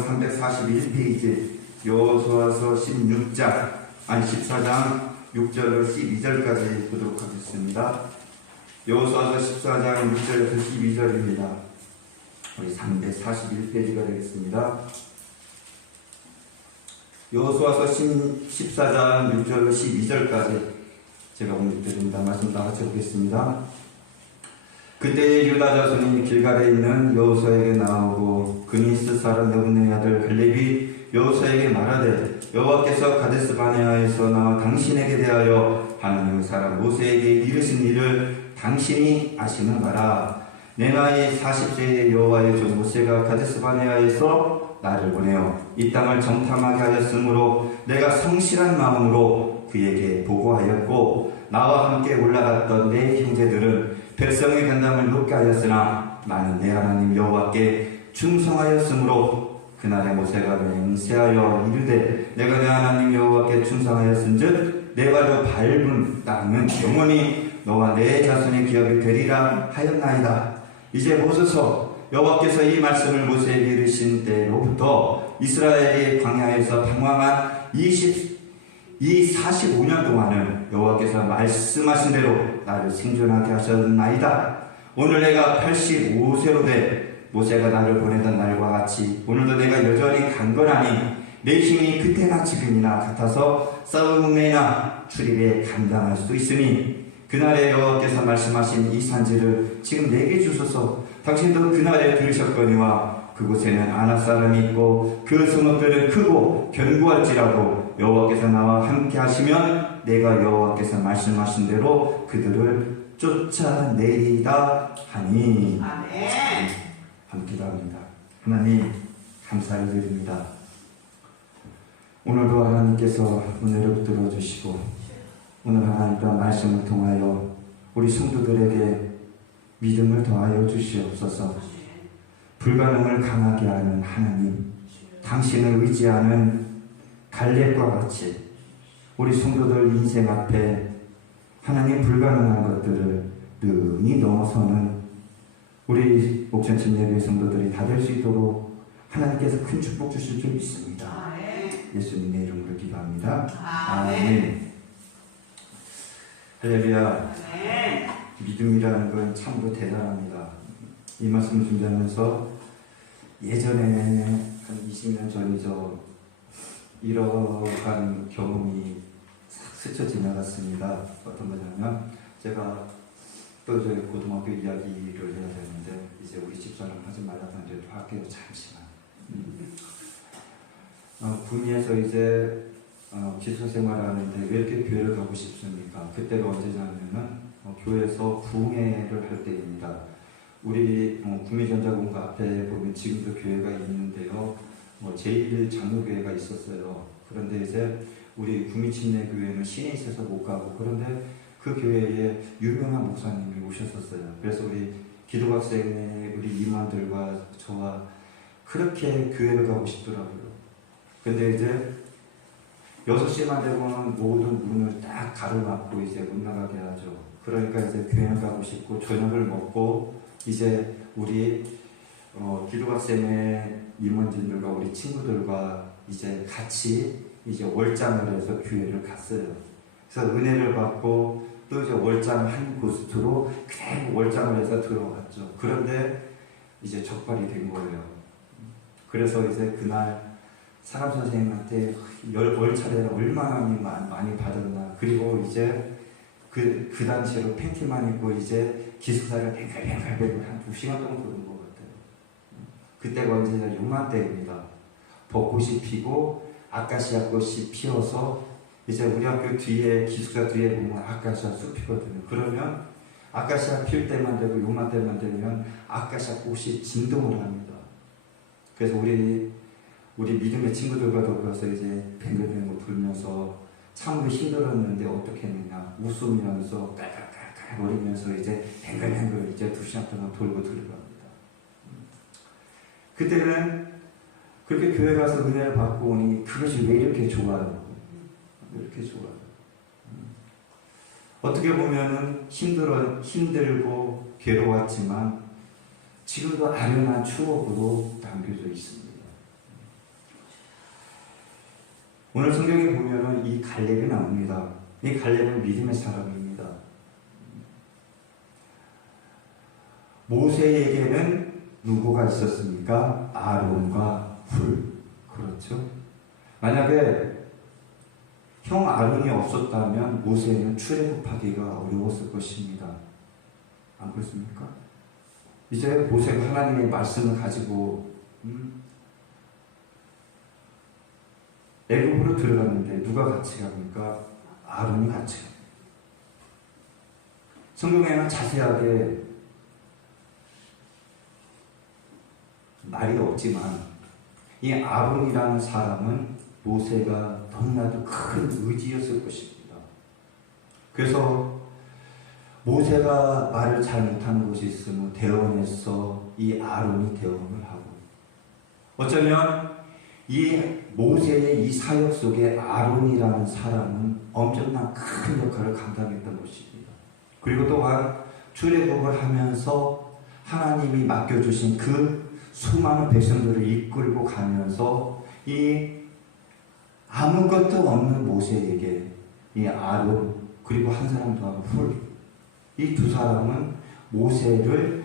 성경 341페이지 여호수아서 14장 6절로 12절까지 보도록 하겠습니다. 여호수아서 14장 6절에서 12절입니다. 우리 341페이지가 되겠습니다. 여호수아서 14장 6절로 12절까지 제가 공독드립니다. 말씀 다 같이 보겠습니다. 그때 유다 자손이 길갈에 있는 여호수아에게 나오고 그니스 사람 여분의 아들 갈렙이 여호수아에게 말하되 여호와께서 가데스 바네아에서 나와 당신에게 대하여 하나님의 사람 모세에게 이르신 일을 당신이 아시는 바라. 내 나이 40세의 여호와의 종 모세가 가데스 바네아에서 나를 보내어 이 땅을 정탐하게 하였으므로 내가 성실한 마음으로 그에게 보고하였고 나와 함께 올라갔던 내 형제들은 백성의 간담을 높게 하였으나 나는 내 하나님 여호와께 충성하였으므로 그날에 모세가 맹세하여 이르되 내가 내 하나님 여호와께 충성하였은즉 내 발로 밟은 땅은 영원히 너와 내 자손의 기업이 되리라 하였나이다. 이제 보소서, 여호와께서 이 말씀을 모세에게 이르신 때로부터 이스라엘이 광야에서 방황한 이 45년 동안은 여호와께서 말씀하신 대로 나를 생존하게 하셨나이다. 오늘 내가 85세로 돼 모세가 나를 보내던 날과 같이 오늘도 내가 여전히 강건하니 내 힘이 그때나 지금이나 같아서 싸움이나 출입에 감당할 수 있으니 그날에 여호와께서 말씀하신 이 산지를 지금 내게 주소서. 당신도 그날에 들으셨거니와 그곳에는 아낙 사람이 있고 그 성읍들은 크고 견고할지라도 여호와께서 나와 함께 하시면 내가 여호와께서 말씀하신 대로 그들을 쫓아내리다 하니. 아멘. 함께 기도합니다. 하나님 감사를 드립니다. 오늘도 하나님께서 은혜를 들어주시고 오늘 하나님과 말씀을 통하여 우리 성도들에게 믿음을 더하여 주시옵소서. 불가능을 강하게 하는 하나님, 당신을 의지하는 갈렙과 같이 우리 성도들 인생 앞에 하나님 불가능한 것들을 능히 넘어서는 우리 옥천침 예배 성도들이 다 될 수 있도록 하나님께서 큰 축복 주실 줄 믿습니다. 예수님의 이름으로 기도합니다. 아멘. 할렐루야. 믿음이라는 건 참으로 대단합니다. 이 말씀을 준비하면서 예전에 한 20년 전이죠. 이러한 경험이 싹 스쳐 지나갔습니다. 어떤 거냐면 제가 또 저희 고등학교 이야기를 해야 되는데 이제 우리 집사람 하지 말라던데 또 할게요. 잠시만. 군위에서 이제 기숙사 생활하는데 왜 이렇게 교회를 가고 싶습니까? 그때가 언제냐면은 교회에서 부흥회를 할 때입니다. 우리 구미전자공고 앞에 보면 지금도 교회가 있는데요. 제1장로교회가 있었어요. 그런데 이제 우리 구미침례교회는 시내 있어서 못 가고, 그런데 그 교회에 유명한 목사님이 오셨었어요. 그래서 우리 기독학생의 우리 임원들과 저와 그렇게 교회를 가고 싶더라고요. 근데 이제 6시만 되면 모든 문을 딱 가로막고 이제 못 나가게 하죠. 그러니까 이제 교회를 가고 싶고 저녁을 먹고 이제 우리 기독학생의 임원진들과 우리 친구들과 이제 같이 이제 월장을 해서 교회를 갔어요. 그래서 은혜를 받고 또 이제 월장 한 곳으로 그대로 월장을 해서 들어갔죠. 그런데 이제 적발이 된 거예요. 그래서 이제 그날 사람 선생님한테 월차례를 얼마나 많이 받았나. 그리고 이제 그 당시로 팬티만 입고 이제 기숙사를 뱅글뱅글 한 2시간 동안 도는 것 같아요. 그때가 언제냐, 요맘때입니다. 벚꽃이 피고 아카시아 꽃이 피어서 이제 우리 학교 뒤에, 기숙사 뒤에 보면 아카시아 숲이거든요. 그러면 아카시아 필 때만 되고 요맘때만 되면 아카시아 꽃이 진동을 합니다. 그래서 우리 믿음의 친구들과 더불어서 이제 뱅글뱅글 돌면서 참으로 힘들었는데 어떻게 했느냐, 웃으면서 깔깔깔깔 거리면서 이제 뱅글뱅글 이제 2시간 동안 돌고 들어갑니다. 그때는 그렇게 교회 가서 은혜를 받고 오니 그것이 왜 이렇게 좋아요? 왜 이렇게 좋아요? 어떻게 보면은 힘들고 괴로웠지만 지금도 아련한 추억으로 남겨져 있습니다. 오늘 성경에 보면은 이 갈렙이 나옵니다. 이 갈렙은 믿음의 사람입니다. 모세에게는 누구가 있었습니까? 아론과 훌. 그렇죠? 만약에 형 아론이 없었다면 모세는 출애굽하기가 어려웠을 것입니다. 안 그렇습니까? 이제 모세가 하나님의 말씀을 가지고 애굽으로 들어갔는데 누가 같이 갑니까? 아론이 같이 갑니다. 성경에는 자세하게 말이 없지만 이 아론이라는 사람은 모세가 너무나도 큰 의지였을 것입니다. 그래서 모세가 말을 잘 못하는 곳이 있으면 대원에서 이 아론이 대원을 하고, 어쩌면 이 모세의 이 사역 속에 아론이라는 사람은 엄청난 큰 역할을 감당했던 것입니다. 그리고 또한 출애굽을 하면서 하나님이 맡겨주신 그 수많은 백성들을 이끌고 가면서 이 아무것도 없는 모세에게 이 아론, 그리고 한 사람 더 훌, 이 두 사람은 모세를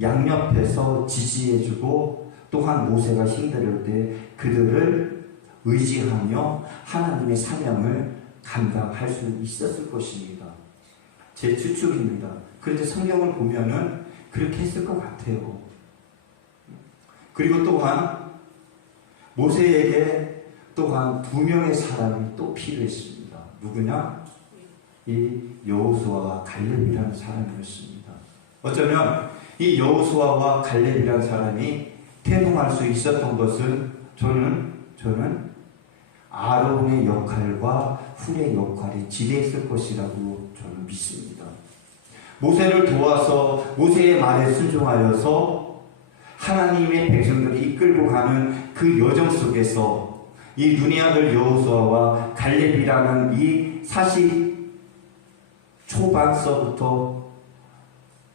양옆에서 지지해주고, 또한 모세가 힘들 때 그들을 의지하며 하나님의 사명을 감당할 수 있었을 것입니다. 제 추측입니다. 그런데 성경을 보면은 그렇게 했을 것 같아요. 그리고 또한 모세에게 또한 두 명의 사람이 또 필요했습니다. 누구냐? 이 여호수아와 갈렙이라는 사람이었습니다. 어쩌면 이 여호수아와 갈렙이라는 사람이 태동할 수 있었던 것은 저는 아론의 역할과 훌의 역할이 지대했을 것이라고 저는 믿습니다. 모세를 도와서 모세의 말에 순종하여서 하나님의 백성들을 이끌고 가는 그 여정 속에서 이 눈의 아들 여호수아와 갈렙이라는 이 40 초반서부터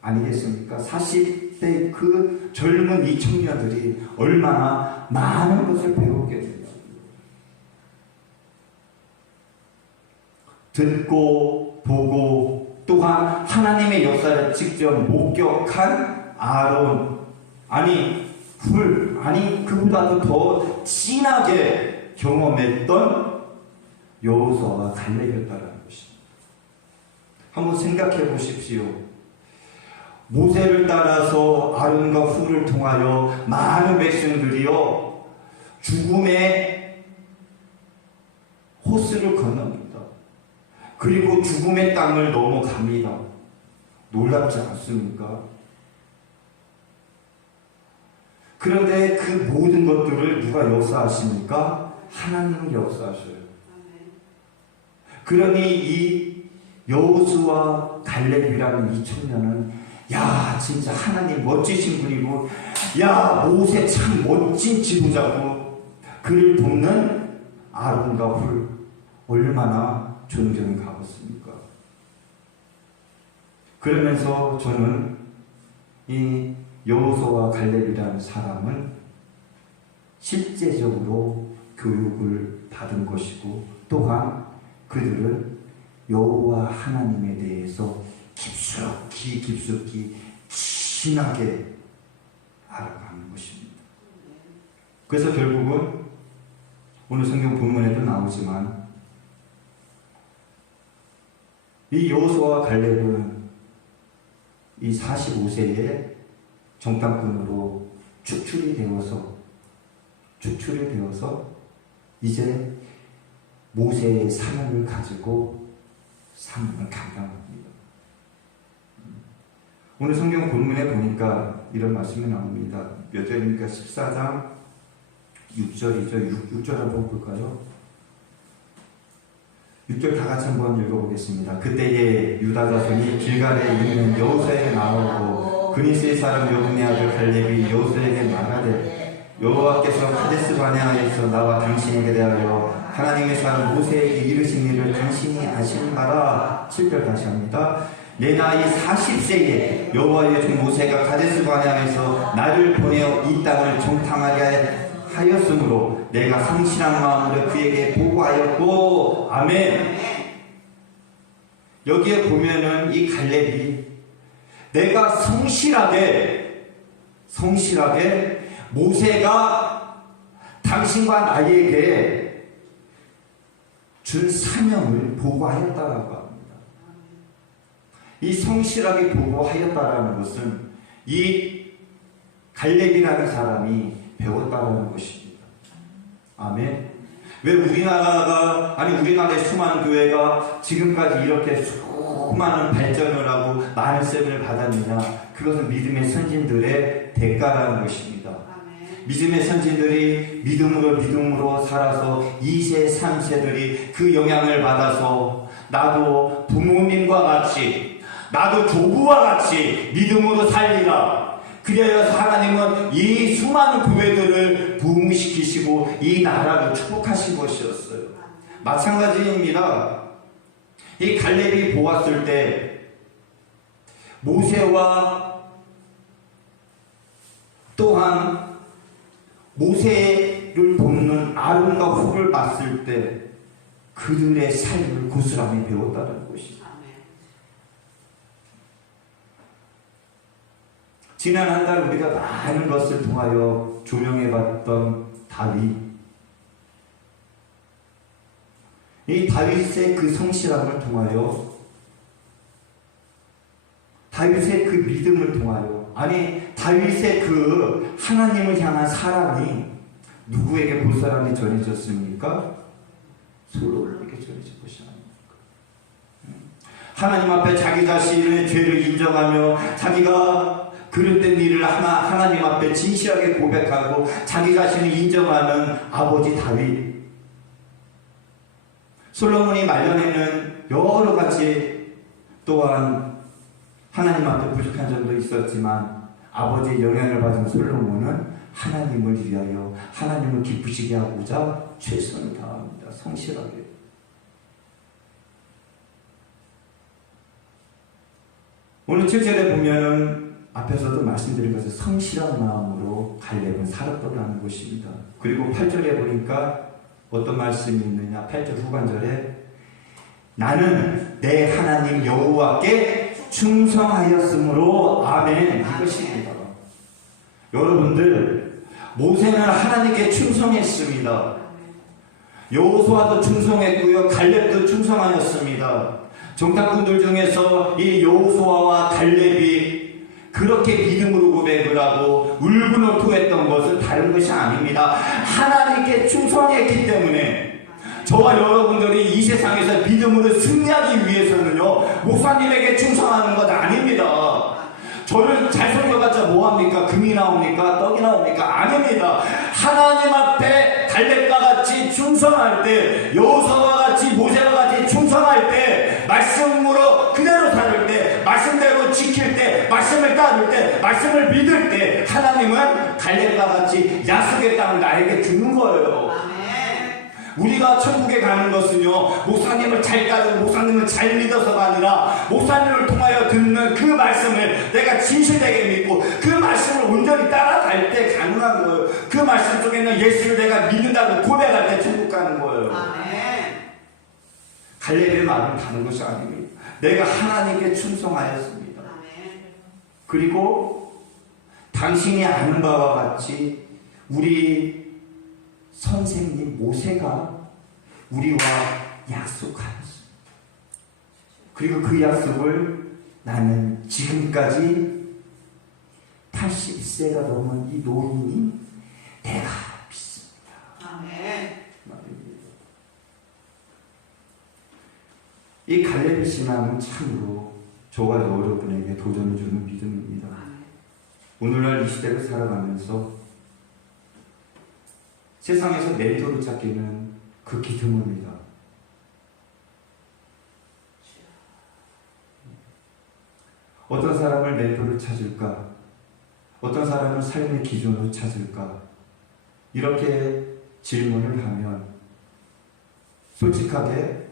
아니겠습니까? 40대 그 젊은 이 청년들이 얼마나 많은 것을 배우게 되냐. 듣고 보고 또한 하나님의 역사를 직접 목격한 아론, 아니 훌, 아니 그보다도 더 진하게 경험했던 여호수아와 갈렙이었다라는 것입니다. 한번 생각해 보십시오. 모세를 따라서 아론과 훌을 통하여 많은 백성들이요 죽음의 호수를 건너갑니다. 그리고 죽음의 땅을 넘어갑니다. 놀랍지 않습니까? 그런데 그 모든 것들을 누가 역사하십니까? 하나님은 역사하셔요. 그러니 이 여호수아 갈렙이라는 이 청년은 야 진짜 하나님 멋지신 분이고, 야 모세 참 멋진 지도자고, 그를 돕는 아론과 훌 얼마나 존경이 가겠습니까? 그러면서 저는 이 여호수아와 갈렙이라는 사람은 실제적으로 교육을 받은 것이고, 또한 그들은 여호와 하나님에 대해서 깊숙이 진하게 알아가는 것입니다. 그래서 결국은 오늘 성경 본문에도 나오지만 이 여호수아와 갈렙은 이 45세에 정탐꾼으로 축출이 되어서 이제 모세의 사명을 가지고 사명을 감당합니다. 오늘 성경 본문에 보니까 이런 말씀이 나옵니다. 몇 절입니까? 14장 6절이죠. 6절 한번 볼까요? 6절 다 같이 한번 읽어보겠습니다. 그때에 유다 자손이 길갈에 있는 여호수아에게 나오고 그니스의 사람 여분의 아들 갈렙이 여호수아에게 말하되 여호와께서 카데스 바네아에서 나와 당신에게 대하여 하나님의 사람 모세에게 이르신 일을 당신이 아시는가라. 7절 다시 합니다. 내 나이 40세에 여호와의 종 모세가 카데스 바네아에서 나를 보내어 이 땅을 정탐하게 하였으므로 내가 성실한 마음으로 그에게 보고하였고. 아멘. 여기에 보면은 이 갈렙이 내가 성실하게 모세가 당신과 나에게 준 사명을 보고하였다라고 합니다. 이 성실하게 보고하였다라는 것은 이 갈렙이라는 사람이 배웠다라는 것입니다. 아멘. 왜 우리나라의 수많은 교회가 지금까지 이렇게 수많은 발전을 하고 많은 셈을 받았느냐? 그것은 믿음의 선진들의 대가라는 것입니다. 믿음의 선진들이 믿음으로 살아서 2세, 3세들이 그 영향을 받아서 나도 부모님과 같이, 나도 조부와 같이 믿음으로 살리라. 그래서 하나님은 이 수많은 교회들을 부흥시키시고 이 나라를 축복하신 것이었어요. 마찬가지입니다. 이 갈렙이 보았을 때 모세와 또한 모세를 돕는 아론과 훌을 봤을 때 그들의 삶을 고스란히 배웠다는 것이죠. 지난 한 달 우리가 많은 것을 통하여 조명해봤던 다윗. 이 다윗의 그 성실함을 통하여, 다윗의 그 믿음을 통하여, 다윗의 그 하나님을 향한 사랑이 누구에게 보스란히 전해졌습니까? 솔로몬에게 전해진 것이 아닙니까? 하나님 앞에 자기 자신의 죄를 인정하며 자기가 그릇된 일을 하나님 앞에 진실하게 고백하고 자기 자신을 인정하는 아버지 다윗. 솔로몬이 말년에는 여러 가지 또한 하나님 앞에 부족한 점도 있었지만 아버지의 영향을 받은 솔로몬은 하나님을 위하여 하나님을 기쁘시게 하고자 최선을 다합니다. 성실하게. 오늘 7절에 보면은 앞에서도 말씀드린 것은 성실한 마음으로 갈렙은 살았더라는 것입니다. 그리고 8절에 보니까 어떤 말씀이 있느냐? 8절 후반절에 나는 내 하나님 여호와께 충성하였으므로. 아멘. 이것입니다. 여러분들, 모세는 하나님께 충성했습니다. 여호수아도 충성했고요, 갈렙도 충성하였습니다. 정탐꾼들 중에서 이 여호수아와 갈렙이 그렇게 믿음으로 고백을 하고 울분을 토했던 것은 다른 것이 아닙니다. 하나님께 충성했기 때문에 저와 여러분들이 이 세상에서 믿음으로 승리하기 위해서는요, 목사님에게 충성하는 것 아닙니다. 저를 잘 설교봤자 뭐합니까? 금이 나옵니까? 떡이 나옵니까? 아닙니다. 하나님 앞에 갈렙과 같이 충성할 때, 여호수아와 같이 모세와 같이 충성할 때, 말씀으로 그대로 살을 때, 말씀대로 지킬 때, 말씀을 따를 때, 말씀을 믿을 때 하나님은 갈렙과 같이 약속의 땅을 나에게 주는 거예요. 우리가 천국에 가는 것은요, 목사님을 잘 따르고 목사님을 잘 믿어서가 아니라 목사님을 통하여 듣는 그 말씀을 내가 진실되게 믿고 그 말씀을 온전히 따라갈 때 가능한 거예요. 그 말씀 속에 있는 예수를 내가 믿는다고 고백할 때 천국 가는 거예요. 갈렙의 말은 다른 것이 아닙니다. 내가 하나님께 충성하였습니다. 그리고 당신이 아는 바와 같이 우리 선생님 모세가 우리와 약속하였습니다. 그리고 그 약속을 나는 지금까지 80세가 넘은 이 노인이 내가 믿습니다. 아멘. 이 갈렙의 신앙은 참으로 저와 여러분에게 도전을 주는 믿음입니다. 오늘날 이 시대를 살아가면서 세상에서 멘토를 찾기는 극히 드뭅니다. 어떤 사람을 멘토를 찾을까? 어떤 사람을 삶의 기준으로 찾을까? 이렇게 질문을 하면 솔직하게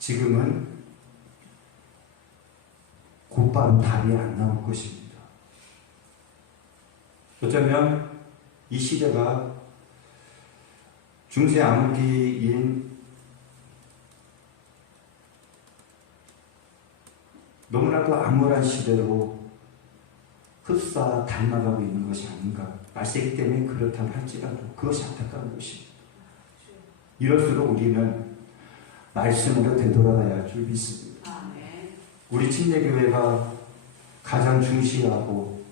지금은 곧바로 답이 안 나올 것입니다. 어쩌면 이 시대가 중세 암흑기인 너무나도 암울한 시대로 흡사 닮아가고 있는 것이 아닌가. 말세기 때문에 그렇다고 할지라도 그것이 안타까운 것입니다. 이럴수록 우리는 말씀으로 되돌아가야 할 줄 믿습니다. 우리 침례교회가 가장 중시하고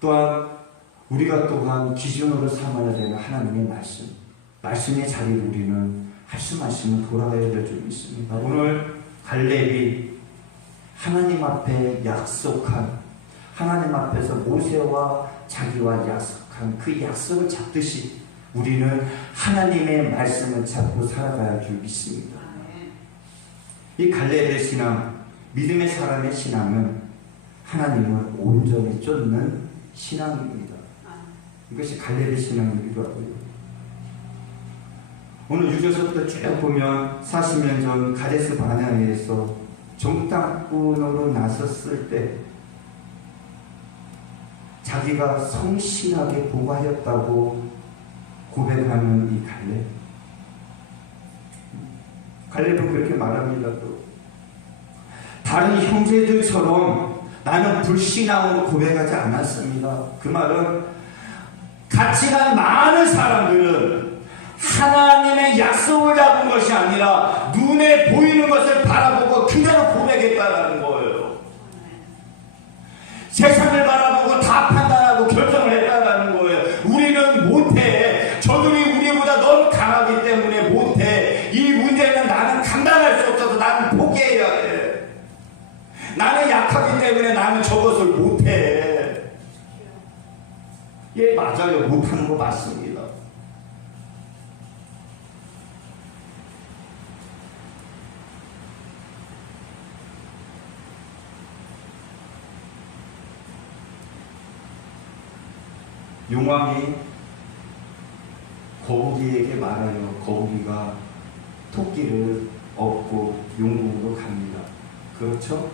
또한 우리가 또한 기준으로 삼아야 되는 하나님의 말씀, 말씀의 자리를 우리는 말씀하시면 돌아가야 될 줄 믿습니다. 오늘 갈렙이 하나님 앞에 약속한, 하나님 앞에서 모세와 자기와 약속한 그 약속을 잡듯이 우리는 하나님의 말씀을 잡고 살아가야 할 줄 믿습니다. 이 갈렙의 신앙, 믿음의 사람의 신앙은 하나님을 온전히 쫓는 신앙입니다. 이것이 갈렙의 신앙이기도 하고요. 오늘 유저서부터 쭉 보면 40년 전 가데스 바네아에서 정탐꾼으로 나섰을 때 자기가 성실하게 보고하였다고 고백하는 이 갈렙. 갈렙은 그렇게 말합니다. 또 다른 형제들처럼 나는 불신앙으로 고백하지 않았습니다. 그 말은 가치가 많은 사람들은 하나님의 약속을 잡은 것이 아니라 눈에 보이는 것을 바라보고 그대로 고백했다라는 거예요. 세상을 바라보고 다 판단하고 결정을 했다라는 거예요. 우리는 못해. 저들이 우리보다 너무 강하기 때문에 못해. 이 문제는 나는 감당할 수 없어서 나는 포기해야 돼. 나는 약하기 때문에 나는 저것을 못해. 예, 맞아요. 못하는 거 맞습니다. 용왕이 거북이에게 말하여 거북이가 토끼를 업고 용궁으로 갑니다. 그렇죠?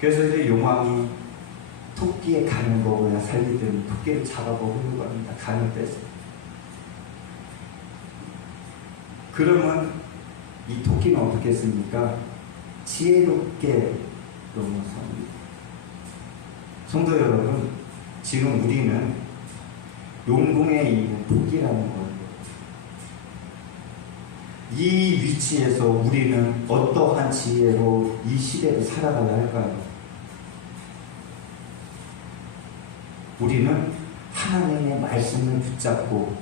그래서 이제 용왕이 토끼의 간을 먹어야 살기 때문에 토끼를 잡아먹으려고 합니다. 간을 빼서. 그러면 이 토끼는 어떻게 했습니까? 지혜롭게 넘어섭니다. 성도 여러분, 지금 우리는 용궁에 있는 토끼라는 거예요. 이 위치에서 우리는 어떠한 지혜로 이 시대를 살아가야 할까요? 우리는 하나님의 말씀을 붙잡고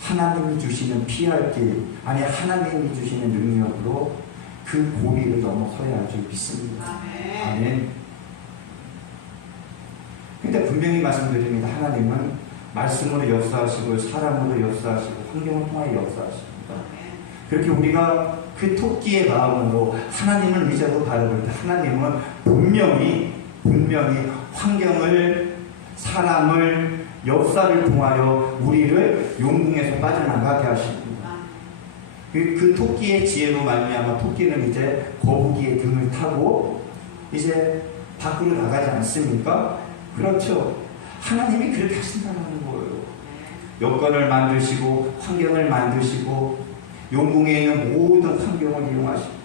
하나님이 주시는 피할 길, 아니 하나님이 주시는 능력으로 그 고비를 넘어서야 할 줄 믿습니다. 아멘. 근데 분명히 말씀드립니다. 하나님은 말씀으로 역사하시고 사람으로 역사하시고 환경을 통하여 역사하십니다. 그렇게 우리가 그 토끼의 마음으로 하나님을 의지하고 바라볼 때 하나님은 분명히 환경을, 사람을, 역사를 통하여 우리를 용궁에서 빠져나가게 하십니다. 그 토끼의 지혜로 말미암아 토끼는 이제 거북이의 등을 타고 이제 밖으로 나가지 않습니까? 그렇죠. 하나님이 그렇게 하신다는 거예요. 여건을 만드시고 환경을 만드시고 용궁에 있는 모든 환경을 이용하시고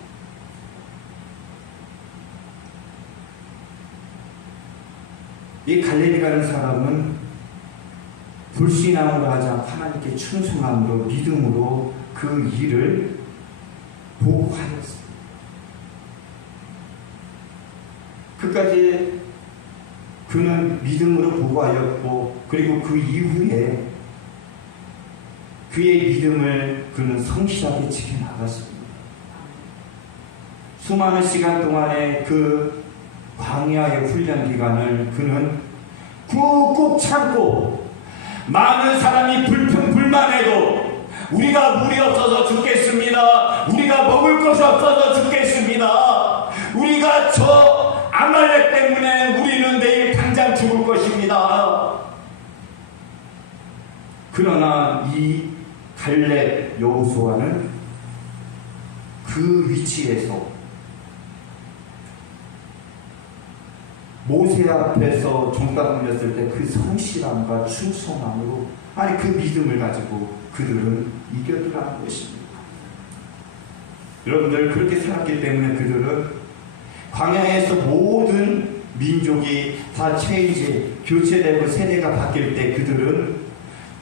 이 갈렙이라는 사람은 불신앙으로 하지 않고 하나님께 충성함으로 믿음으로 그 일을 보고하였습니다. 끝까지 그는 믿음으로 보고하였고 그리고 그 이후에 그의 믿음을 그는 성실하게 지켜나갔습니다. 수많은 시간 동안의 그 광야의 훈련 기간을 그는 꾹꾹 참고 많은 사람이 불평불만해도 우리가 물이 없어서 죽겠습니다. 우리가 먹을 것이 없어서 죽겠습니다. 우리가 저 아말렉 때문에 우리는 내일 당장 죽을 것입니다. 그러나 이 갈렙 여호수아는 그 위치에서 모세 앞에서 종가 물렸을 때 그 성실함과 충성함으로 아니 그 믿음을 가지고 그들은 이겨들라는 것입니다. 여러분들 그렇게 살았기 때문에 그들은 광야에서 모든 민족이 다 체인지 교체되고 세대가 바뀔 때 그들은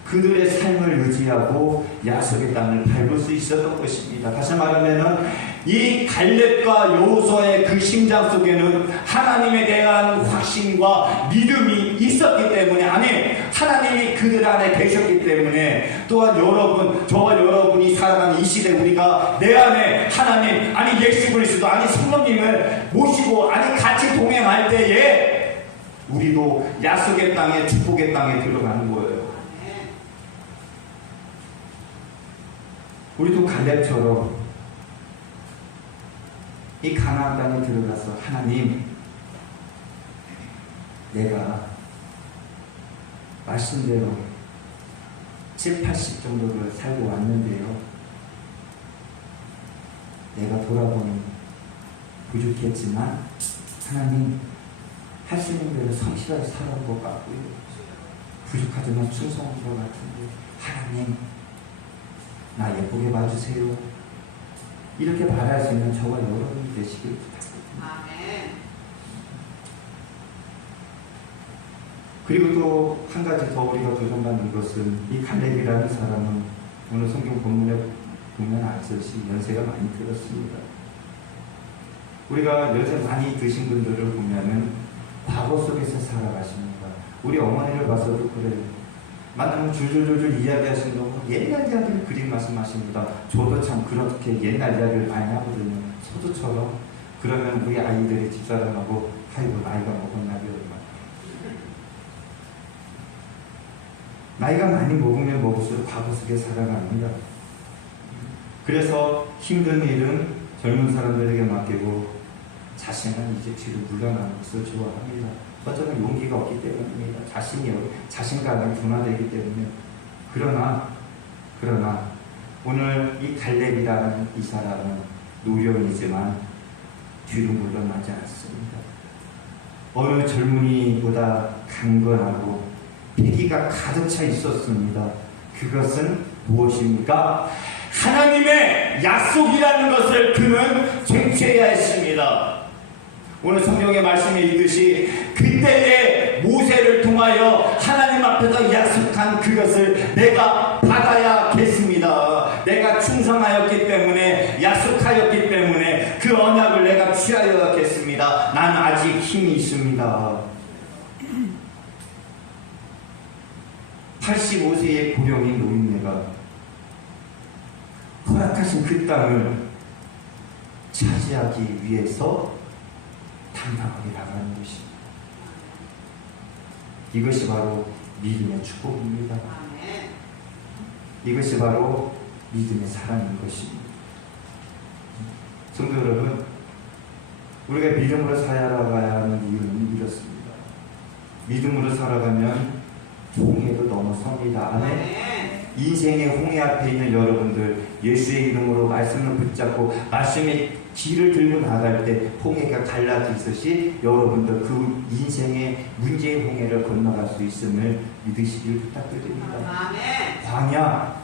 그들의 삶을 의지하고 약속의 땅을 밟을 수 있었던 것입니다. 다시 말하면 이 갈렙과 여호수아의 그 심장 속에는 하나님에 대한 확신과 믿음이 있었기 때문에 아니 하나님이 그들 안에 계셨기 때문에 또한 여러분 저와 여러분이 살아가는 이 시대 우리가 내 안에 하나님 아니 예수 그리스도 아니 성령님을 모시고 아니 같이 동행할 때에 우리도 약속의 땅에 축복의 땅에 들어가는 거예요. 우리도 갈렙처럼 이 가나안 땅에 들어가서 하나님 내가 말씀대로 7, 80 정도를 살고 왔는데요. 내가 돌아보니 부족했지만 하나님 할 수 있는 대로 성실하게 살아온 것 같고요. 부족하지만 충성한 것 같은데 하나님 나 예쁘게 봐주세요. 이렇게 말할 수 있는 저와 여러분이 되시길 부탁드립니다. 아멘. 그리고 또 한 가지 더 우리가 도전받는 것은 이 갈렙이라는 사람은 오늘 성경 본문에 보면 알듯이 연세가 많이 들었습니다. 우리가 연세 많이 드신 분들을 보면은 과거 속에서 살아가십니다. 우리 어머니를 봐서도 그래요. 만나면 줄줄줄줄 이야기하신다고 옛날 이야기를 그림 말씀하십니다. 저도 참 그렇게 옛날 이야기를 많이 하거든요. 소두처럼. 그러면 우리 아이들이 집사람하고 아이고 나이가 먹었나요? 나이가 많이 먹으면 먹을수록 과거 속에 살아갑니다. 그래서 힘든 일은 젊은 사람들에게 맡기고 자신은 이제 뒤로 물러나는 것을 좋아합니다. 어쩌면 용기가 없기 때문입니다. 자신감이 둔화되기 때문에. 그러나 오늘 이 갈렙이라는 이 사람은 노령이지만 뒤로 물러나지 않습니다. 어느 젊은이보다 강건하고 패기가 가득 차 있었습니다. 그것은 무엇입니까? 하나님의 약속이라는 것을 그는 쟁취해야 했습니다. 오늘 성경의 말씀에 있듯이 그때의 모세를 통하여 하나님 앞에서 약속한 그것을 내가 받아야겠습니다. 내가 충성하였기 때문에 약속하였기 때문에 그 언약을 내가 취하여야겠습니다. 나는 아직 힘이 있습니다. 85세의 고령인 노인네가 허락하신 그 땅을 차지하기 위해서 당당하게 나가는 것입니다. 이것이 바로 믿음의 축복입니다. 이것이 바로 믿음의 사랑인 것입니다. 성도 여러분, 우리가 믿음으로 살아가야 하는 이유는 이렇습니다. 믿음으로 살아가면 홍해도 넘어섭니다. 아멘. 인생의 홍해 앞에 있는 여러분들 예수의 이름으로 말씀을 붙잡고 말씀의 길을 들고 나갈 때 홍해가 갈라지듯이 여러분들 그 인생의 문제의 홍해를 건너갈 수 있음을 믿으시길 부탁드립니다. 아멘. 광야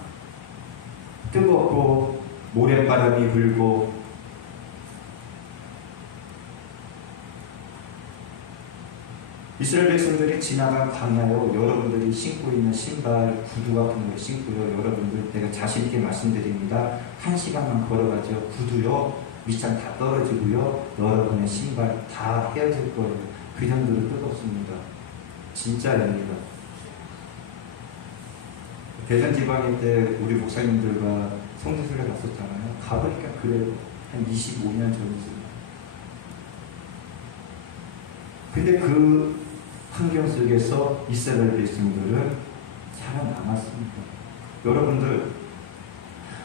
뜨겁고 모래바람이 불고 이스라엘 백성들이 지나간 광야요, 여러분들이 신고 있는 신발, 구두 같은 걸 신고요. 여러분들 제가 자신 있게 말씀드립니다. 1시간만 걸어가죠. 구두요, 밑창 다 떨어지고요. 여러분의 신발 다 헤어질 거예요. 그 정도로 뜨겁습니다. 진짜입니다. 대전 지방일 때 우리 목사님들과 성지순례 갔었잖아요. 가보니까 그래요. 한 25년 전이죠. 근데 그 환경 속에서 이스라엘 백성들은 살아남았습니다. 여러분들,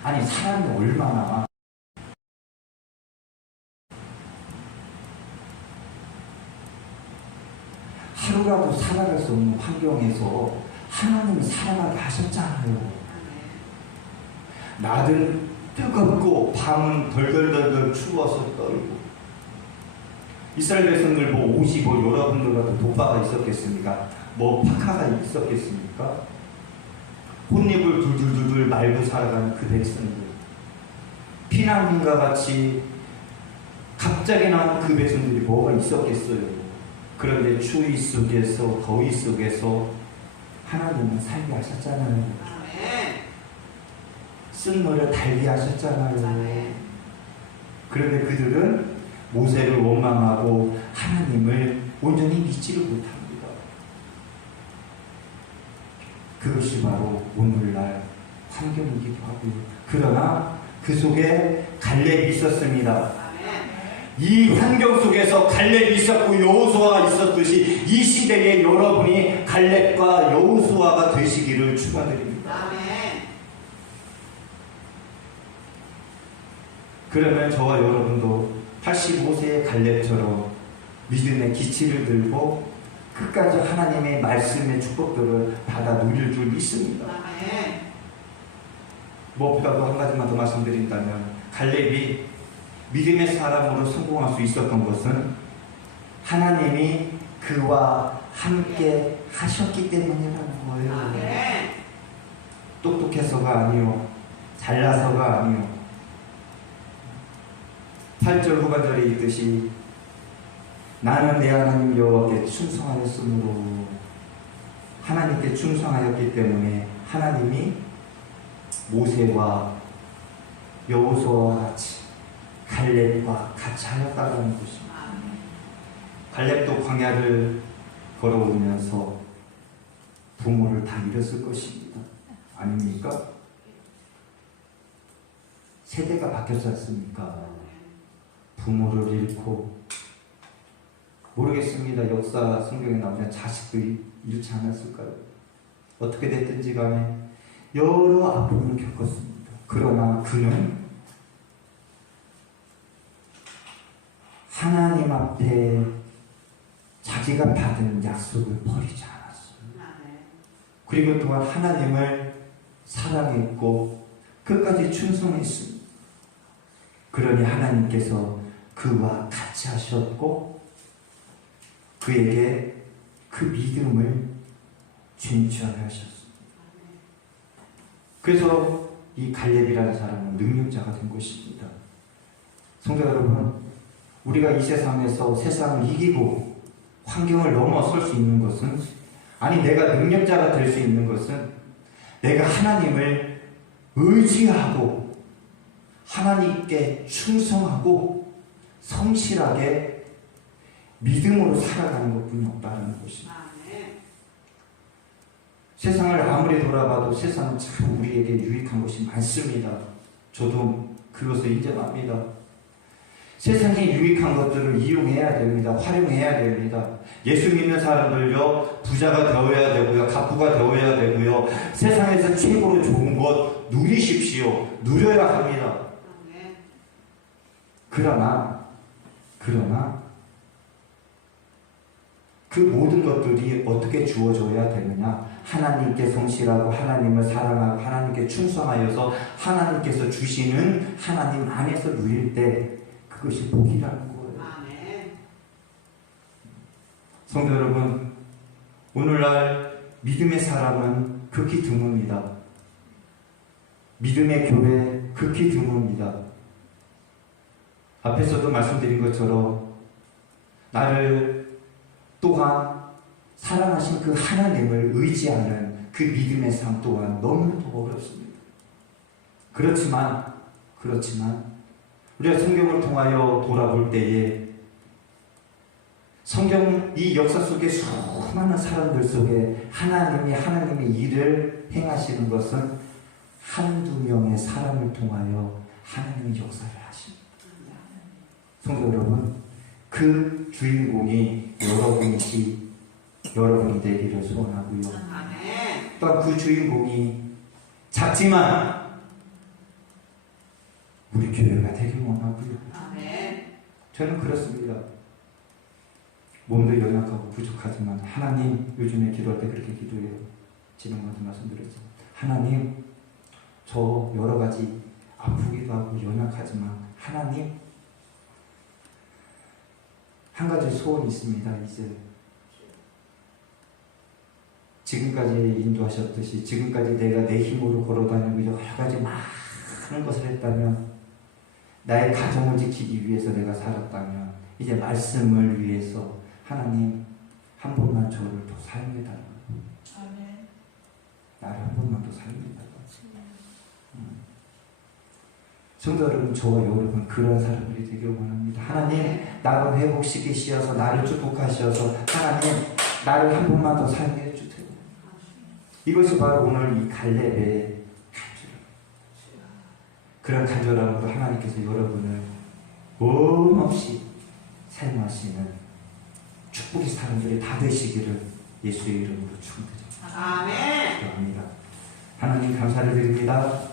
아니 사람이 얼마나 하루라도 살아갈 수 없는 환경에서 하나님이 살아가게 하셨잖아요. 낮은 뜨겁고 밤은 덜덜덜덜 추워서 떨고 이스라엘 백성들 뭐 옷이 뭐 여러분들 같은 도파가 있었겠습니까? 뭐 파카가 있었겠습니까? 꽃잎을 둘둘둘둘 말고 살아가는 그 백성들, 피난민과 같이 갑자기 나온 그 백성들이 뭐가 있었겠어요? 그런데 추위 속에서, 더위 속에서 하나님은 살게 하셨잖아요. 쓴노를 달게 하셨잖아요. 그런데 그들은 모세를 원망하고 하나님을 온전히 믿지를 못합니다. 그것이 바로 오늘날 환경이기도 하고요. 그러나 그 속에 갈렙이 있었습니다. 이 환경 속에서 갈렙이 있었고 여호수아가 있었듯이 이 시대에 여러분이 갈렙과 여호수아가 되시기를 축원드립니다. 그러면 저와 여러분도 85세의 갈렙처럼 믿음의 기치를 들고 끝까지 하나님의 말씀의 축복들을 받아 누릴 줄 믿습니다. 무엇보다도 한 가지만 더 말씀드린다면 갈렙이 믿음의 사람으로 성공할 수 있었던 것은 하나님이 그와 함께 하셨기 때문이라는 거예요. 똑똑해서가 아니요, 잘나서가 아니요. 8절 후반절에 있듯이 나는 내 하나님 여호와께 충성하였으므로, 하나님께 충성하였기 때문에 하나님이 모세와 여호수아와 같이 갈렙과 같이 하였다는 것입니다. 갈렙도 광야를 걸어오면서 부모를 다 잃었을 것입니다. 아닙니까? 세대가 바뀌었지 않습니까? 부모를 잃고, 모르겠습니다. 역사 성경에 나오면 자식도 잃지 않았을까요? 어떻게 됐든지 간에 여러 아픔을 겪었습니다. 그러나 그는 하나님 앞에 자기가 받은 약속을 버리지 않았어요. 그리고 또한 하나님을 사랑했고 끝까지 충성했습니다. 그러니 하나님께서 그와 같이 하셨고 그에게 그 믿음을 진취하게 하셨습니다. 그래서 이 갈렙이라는 사람은 능력자가 된 것입니다. 성도 여러분, 우리가 이 세상에서 세상을 이기고 환경을 넘어설 수 있는 것은, 아니 내가 능력자가 될 수 있는 것은 내가 하나님을 의지하고 하나님께 충성하고 성실하게 믿음으로 살아가는 것뿐이 없다는 것입니다. 세상을 아무리 돌아봐도 세상은 참 우리에게 유익한 것이 많습니다. 저도 그것을 인정합니다. 세상에 유익한 것들을 이용해야 됩니다. 활용해야 됩니다. 예수 믿는 사람들요, 부자가 되어야 되고요, 갑부가 되어야 되고요, 세상에서 최고로 좋은 것 누리십시오. 누려야 합니다. 그러나 그 모든 것들이 어떻게 주어져야 되느냐? 하나님께 성실하고 하나님을 사랑하고 하나님께 충성하여서 하나님께서 주시는 하나님 안에서 누릴 때 그것이 복이라는 거예요. 성도 여러분, 오늘날 믿음의 사람은 극히 드뭅니다. 믿음의 교회 극히 드뭅니다. 앞에서도 말씀드린 것처럼 나를 또한 사랑하신 그 하나님을 의지하는 그 믿음의 삶 또한 너무도 어렵습니다. 그렇지만 우리가 성경을 통하여 돌아볼 때에 성경 이 역사 속에 수많은 사람들 속에 하나님의 일을 행하시는 것은 한두 명의 사람을 통하여 하나님의 역사를 하십니다. 성도 여러분, 그 주인공이 여러분이 되기를 소원하고요. 또한 그 주인공이 작지만 우리 교회가 되길 원하고요. 저는 그렇습니다. 몸도 연약하고 부족하지만 하나님, 요즘에 기도할 때 그렇게 기도해요. 지난번에도 말씀드렸죠. 하나님, 저 여러 가지 아프기도 하고 연약하지만 한 가지 소원이 있습니다. 이제 지금까지 인도하셨듯이 지금까지 내가 내 힘으로 걸어다니고 여러 가지 많은 것을 했다면, 나의 가정을 지키기 위해서 내가 살았다면, 이제 말씀을 위해서 하나님 한 번만 저를 더 사용해달라고. 아멘. 나를 한 번만 더 사용해달라고. 성도 여러분, 저와 여러분 그런 사람들이 되길 원합니다. 하나님 나를 회복시키시어서 나를 축복하시어서 하나님 나를 한 번만 더 사용해 주세요. 이것이 바로 오늘 이 갈렙의 간절함. 그런 간절함으로 하나님께서 여러분을 엄없이 사용하시는 축복의 사람들이 다 되시기를 예수의 이름으로 축원드립니다. 아멘. 기도합니다. 하나님 감사를 드립니다.